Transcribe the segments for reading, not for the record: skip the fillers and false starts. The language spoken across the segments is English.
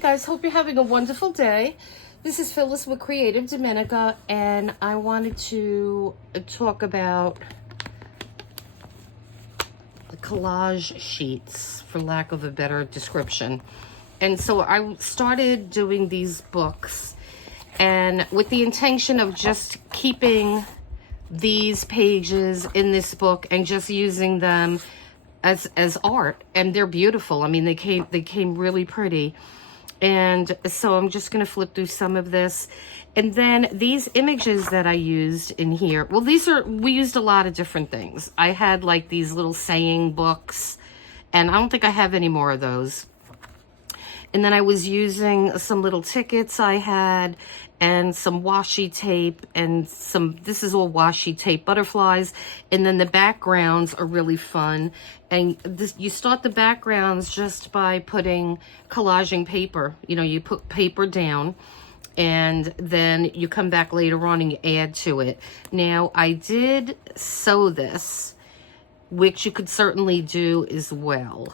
guys, hope you're having a wonderful day. This is Phyllis with CreativeDomenica, and I wanted to talk about the collage sheets, for lack of a better description. And so I started doing these books, and with the intention of just keeping these pages in this book and just using them as art, and they're beautiful. I mean, they came really pretty. And so I'm just going to flip through some of this. And then these images that I used in here, well, we used a lot of different things. I had like these little saying books, and I don't think I have any more of those. And then I was using some little tickets I had, and some washi tape, and this is all washi tape butterflies. And then the backgrounds are really fun. And you start the backgrounds just by putting collaging paper. You know, you put paper down, and then you come back later on and you add to it. Now, I did sew this, which you could certainly do as well.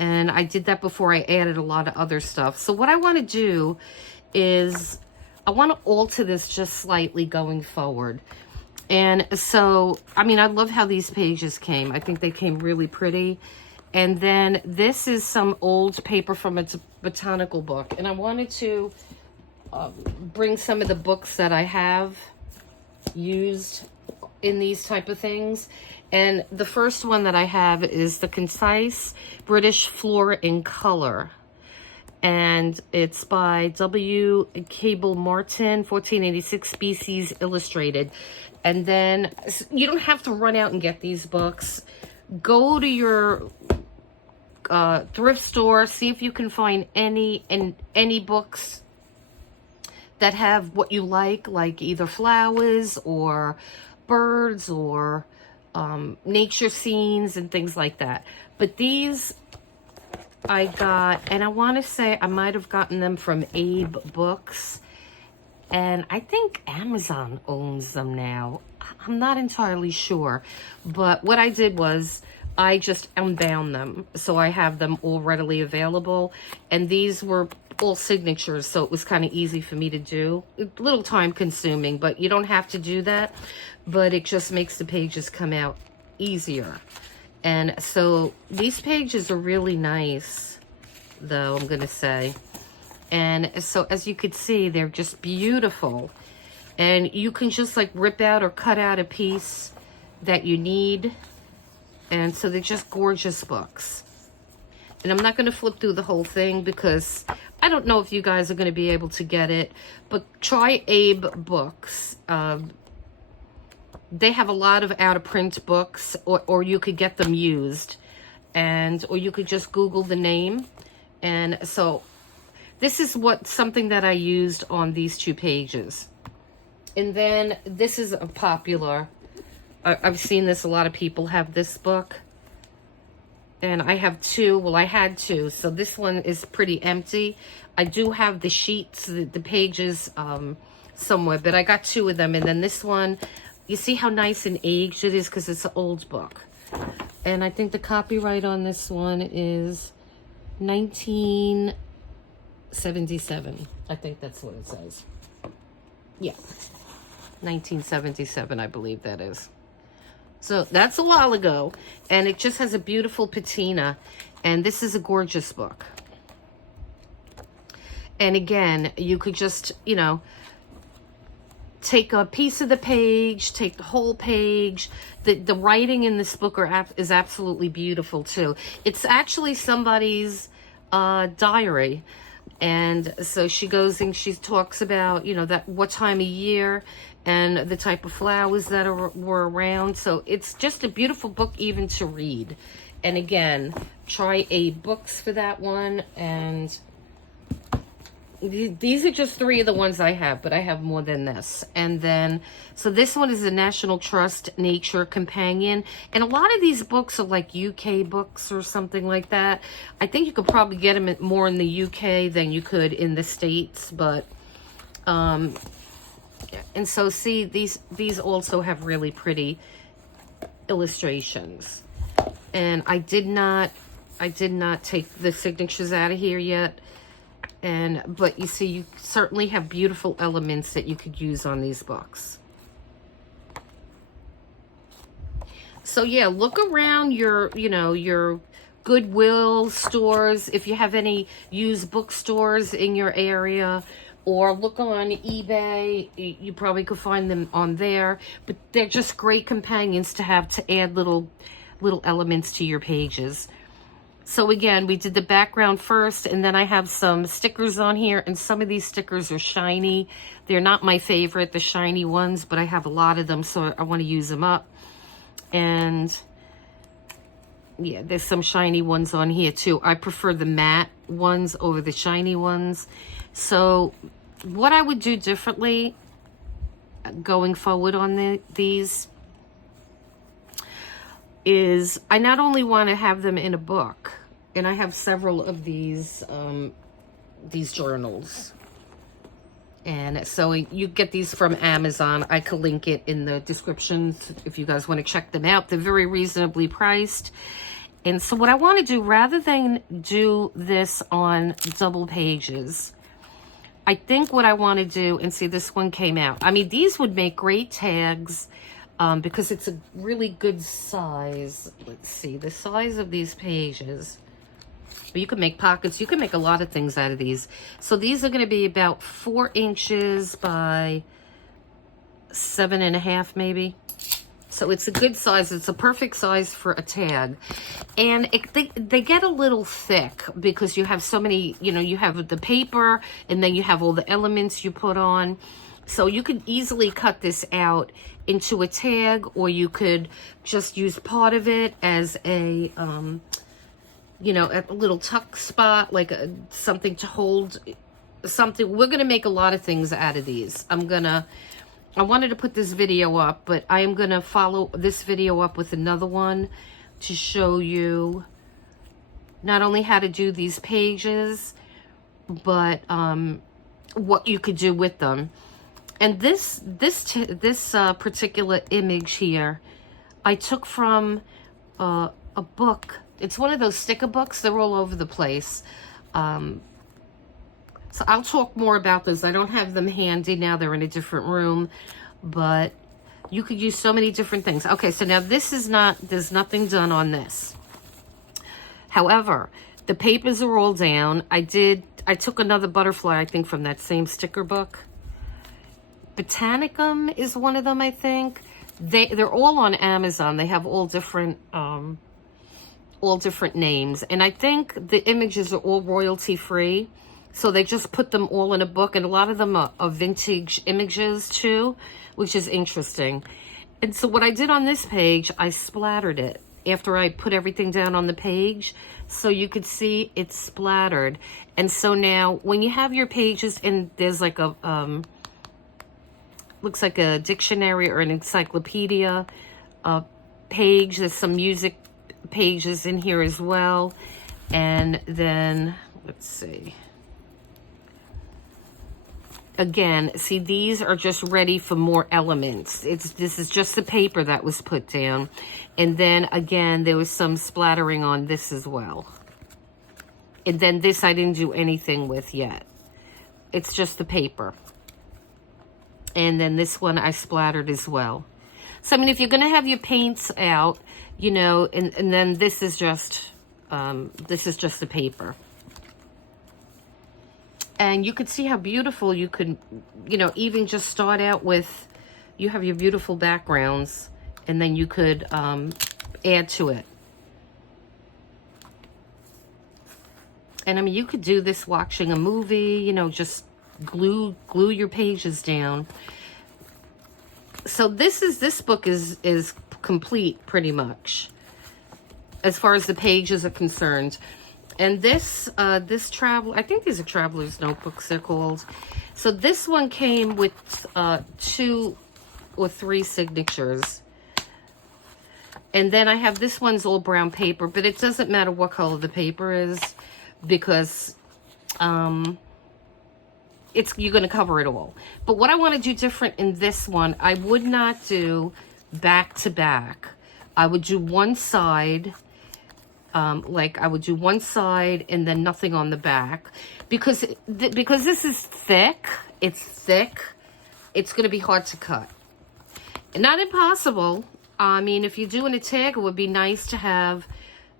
And I did that before I added a lot of other stuff. So what I want to do is I want to alter this just slightly going forward. And so, I mean, I love how these pages came. I think they came really pretty. And then this is some old paper from a botanical book. And I wanted to bring some of the books that I have used in these type of things. And the first one that I have is the Concise British Flora in Color. And it's by W. Cable Martin, 1486, Species Illustrated. And then you don't have to run out and get these books. Go to your thrift store, see if you can find any books that have what you like either flowers or birds or nature scenes and things like that. But these I got, and I want to say I might have gotten them from Abe Books, and I think Amazon owns them now. I'm not entirely sure, but what I did was I just unbound them, so I have them all readily available. And these were all signatures, so it was kind of easy for me to do. A little time consuming, but you don't have to do that. But it just makes the pages come out easier. And so these pages are really nice, though, I'm going to say. And so as you could see, they're just beautiful. And you can just like rip out or cut out a piece that you need. And so they're just gorgeous books. And I'm not going to flip through the whole thing because I don't know if you guys are going to be able to get it. But try Abe Books. They have a lot of out-of-print books, or you could get them used, or you could just Google the name. And so this is something that I used on these two pages. And then this is a popular, I've seen this, a lot of people have this book. And I have two, well, I had two, so this one is pretty empty. I do have the sheets, the pages somewhere, but I got two of them. And then this one, you see how nice and aged it is because it's an old book. And I think the copyright on this one is 1977. I think that's what it says. Yeah, 1977, I believe that is. So that's a while ago. And it just has a beautiful patina. And this is a gorgeous book. And again, you could just, you know, take a piece of the page, take the whole page. The writing in this book is absolutely beautiful too. It's actually somebody's diary. And so she goes and she talks about, you know, that what time of year and the type of flowers that were around. So it's just a beautiful book even to read. And again, try Abe Books for that one. And these are just three of the ones I have, but I have more than this. And then, so this one is the National Trust Nature Companion. And a lot of these books are like UK books or something like that. I think you could probably get them more in the UK than you could in the States. But, and so see, these also have really pretty illustrations. And I did not take the signatures out of here yet. But you see, you certainly have beautiful elements that you could use on these books. So yeah, look around your, your Goodwill stores, if you have any used bookstores in your area, or look on eBay. You probably could find them on there, but they're just great companions to have to add little elements to your pages. So again, we did the background first, and then I have some stickers on here, and some of these stickers are shiny. They're not my favorite, the shiny ones, but I have a lot of them, so I want to use them up. And yeah, there's some shiny ones on here too. I prefer the matte ones over the shiny ones. So what I would do differently going forward on these is I not only want to have them in a book, and I have several of these journals. And so you get these from Amazon. I could link it in the description if you guys want to check them out. They're very reasonably priced. And so what I want to do, rather than do this on double pages, I think what I want to do, and see, this one came out. I mean, these would make great tags because it's a really good size. Let's see, the size of these pages. But you can make pockets. You can make a lot of things out of these. So these are going to be about 4 inches by 7.5 maybe. So it's a good size. It's a perfect size for a tag. And they get a little thick because you have so many, you have the paper and then you have all the elements you put on. So you could easily cut this out into a tag, or you could just use part of it as a little tuck spot, like something to hold something. We're going to make a lot of things out of these. I wanted to put this video up, but I am going to follow this video up with another one to show you not only how to do these pages, but what you could do with them. And this particular image here, I took from a book. It's one of those sticker books. They're all over the place. So I'll talk more about those. I don't have them handy now. They're in a different room. But you could use so many different things. Okay, so now this is there's nothing done on this. However, the papers are all down. I took another butterfly, I think, from that same sticker book. Botanicum is one of them, I think. They're all on Amazon. They have all different names, and I think the images are all royalty free, so they just put them all in a book, and a lot of them are vintage images too, which is interesting. And so what I did on this page, I splattered it after I put everything down on the page, so you could see it's splattered. And so now when you have your pages, and there's like a looks like a dictionary or an encyclopedia page, there's some music pages in here as well. And then let's see, again, see, these are just ready for more elements. This is just the paper that was put down. And then again, there was some splattering on this as well. And then this I didn't do anything with yet. It's just the paper. And then this one I splattered as well. So, I mean, if you're going to have your paints out, and then this is just the paper. And you could see how beautiful you could, even just start out with, you have your beautiful backgrounds, and then you could add to it. And I mean, you could do this watching a movie, just glue your pages down. So this book is complete pretty much as far as the pages are concerned. And this travel, I think these are traveler's notebooks, they're called. So this one came with 2 or 3 signatures. And then I have, this one's all brown paper, but it doesn't matter what color the paper is, because you're going to cover it all. But what I want to do different in this one, I would not do back to back. I would do one side like I would do one side and then nothing on the back, because this is thick. It's thick. It's going to be hard to cut. Not impossible. I mean, if you're doing a tag, it would be nice to have,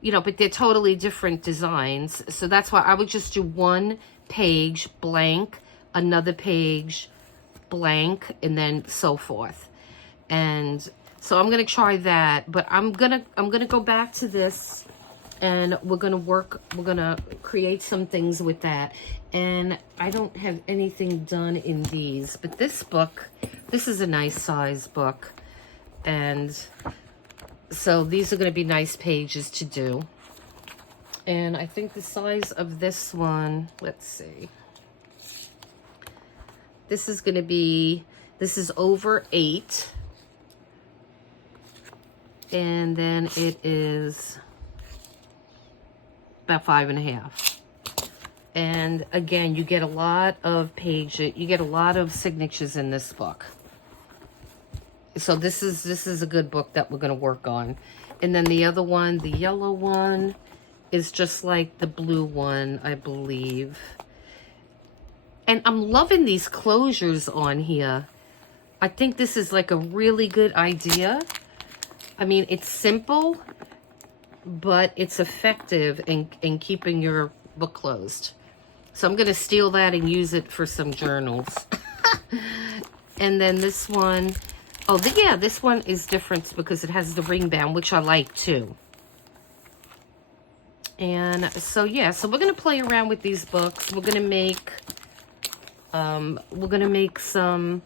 you know, but they're totally different designs. So that's why I would just do one page blank, another page blank, and then so forth. And so I'm going to try that, but I'm going to go back to this, and we're going to create some things with that. And I don't have anything done in these, but this book, this is a nice size book. And so these are going to be nice pages to do. And I think the size of this one, let's see. This is going to be, this is over 8. And then it is about 5.5. And again, you get a lot of pages, you get a lot of signatures in this book. So this is a good book that we're going to work on. And then the other one, the yellow one, is just like the blue one, I believe. And I'm loving these closures on here. I think this is like a really good idea. I mean, it's simple, but it's effective in keeping your book closed. So I'm going to steal that and use it for some journals. And then this one, oh, yeah, this one is different because it has the ring band, which I like too. And so, yeah, so we're going to play around with these books. We're going to make some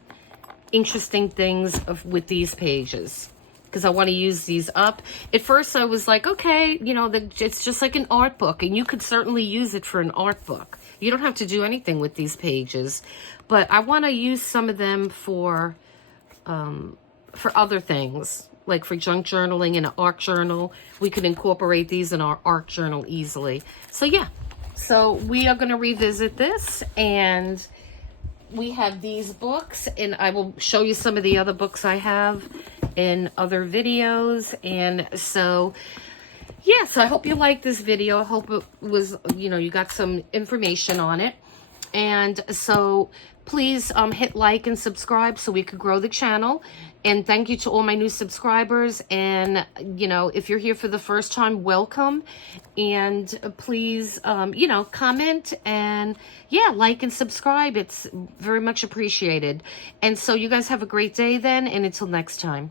interesting things with these pages, because I want to use these up. At first I was like, okay, you know, it's just like an art book, and you could certainly use it for an art book. You don't have to do anything with these pages, but I want to use some of them for other things, like for junk journaling and an art journal. We could incorporate these in our art journal easily. So yeah, so we are going to revisit this, and we have these books, and I will show you some of the other books I have in other videos. And so yeah, so I hope you liked this video. I hope it was, you know, you got some information on it. And so please hit like and subscribe so we could grow the channel. And thank you to all my new subscribers. And, you know, if you're here for the first time, welcome. And please, you know, comment and, yeah, like and subscribe. It's very much appreciated. And so you guys have a great day then. And until next time.